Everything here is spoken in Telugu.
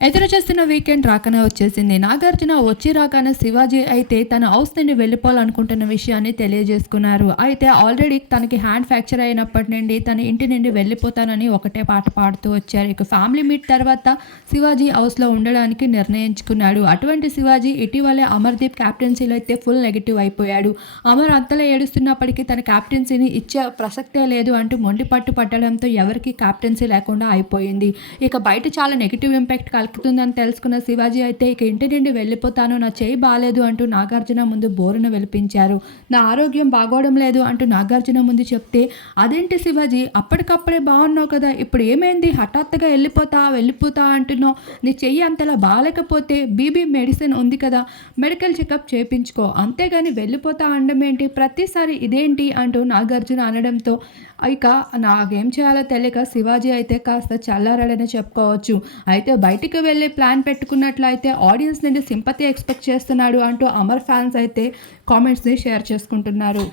ఎదురు చేస్తున్న వీకెండ్ రాకనే వచ్చేసింది. నాగార్జున వచ్చి రాగానే శివాజీ అయితే తన హౌస్ నుండి వెళ్ళిపోవాలనుకుంటున్న విషయాన్ని తెలియజేసుకున్నారు. అయితే ఆల్రెడీ తనకి హ్యాండ్ ఫ్రాక్చర్ అయినప్పటి నుండి తన ఇంటి నుండి వెళ్ళిపోతానని ఒకటే పాట పాడుతూ వచ్చారు. ఇక ఫ్యామిలీ మీట్ తర్వాత శివాజీ హౌస్లో ఉండడానికి నిర్ణయించుకున్నాడు. అటువంటి శివాజీ ఇటీవలే అమర్దీప్ క్యాప్టెన్సీలో అయితే ఫుల్ నెగిటివ్ అయిపోయాడు. అమర్ అంతలా ఏడుస్తున్నప్పటికీ తన క్యాప్టెన్సీని ఇచ్చే ప్రసక్తే లేదు అంటూ మొండి పట్టు పట్టడంతో ఎవరికి క్యాప్టెన్సీ లేకుండా అయిపోయింది. ఇక బయట చాలా నెగిటివ్ ఇంపాక్ట్ కలుగుతుందని తెలుసుకున్న శివాజీ అయితే ఇక ఇంటి నుండి వెళ్ళిపోతాను నా చేయి బాగాలేదు అంటూ నాగార్జున ముందు బోరున వెలిపించారు. నా ఆరోగ్యం బాగోవడం లేదు అంటూ నాగార్జున ముందు చెప్తే అదేంటి శివాజీ అప్పటికప్పుడే బాగున్నావు కదా ఇప్పుడు ఏమైంది? హఠాత్తుగా వెళ్ళిపోతా వెళ్ళిపోతా అంటున్నావు. నీ చెయ్యి అంతలా బాగాలేకపోతే బీబీ మెడిసిన్ ఉంది కదా మెడికల్ చెకప్ చేయించుకో అంతేగాని వెళ్ళిపోతా అనడం ఏంటి? ప్రతిసారి ఇదేంటి? అంటూ నాగార్జున అనడంతో ఇక నాకేం చేయాలో తెలియక శివాజీ అయితే కాస్త చల్లారాడని చెప్పుకోవచ్చు. అయితే బయటికి వెళ్ళే ప్లాన్ పెట్టుకున్నట్లయితే ఆడియన్స్ నుండి సింపతి ఎక్స్పెక్ట్ చేస్తున్నాడు అంటూ అమర్ ఫ్యాన్స్ అయితే కామెంట్స్ని షేర్ చేసుకుంటున్నారు.